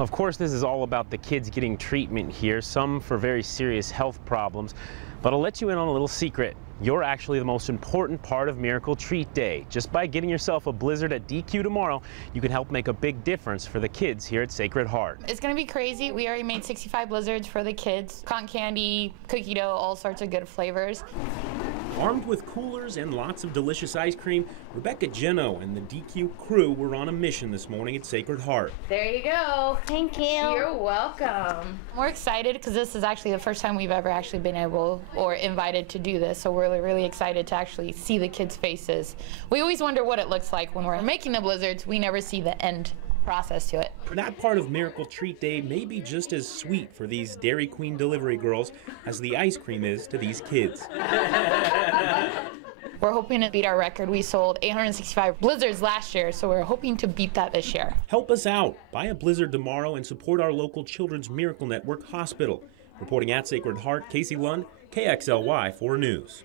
Of course, this is all about the kids getting treatment here, some for very serious health problems. But I'll let you in on a little secret. You're actually the most important part of Miracle Treat Day. Just by getting yourself a blizzard at DQ tomorrow, you can help make a big difference for the kids here at Sacred Heart. It's going to be crazy. We already made 65 blizzards for the kids. Cotton candy, cookie dough, all sorts of good flavors. Armed with coolers and lots of delicious ice cream, Rebecca Geno and the DQ crew were on a mission this morning at Sacred Heart. There you go. Thank you. You're welcome. We're excited because this is actually the first time we've ever actually been able or invited to do this, so we're really excited to actually see the kids' faces. We always wonder what it looks like when we're making the blizzards. We never see the end process to it. That part of Miracle Treat Day may be just as sweet for these Dairy Queen delivery girls as the ice cream is to these kids. We're hoping to beat our record. We sold 865 blizzards last year, so we're hoping to beat that this year. Help us out. Buy a blizzard tomorrow and support our local Children's Miracle Network hospital. Reporting at Sacred Heart, Casey Lund, KXLY 4 News.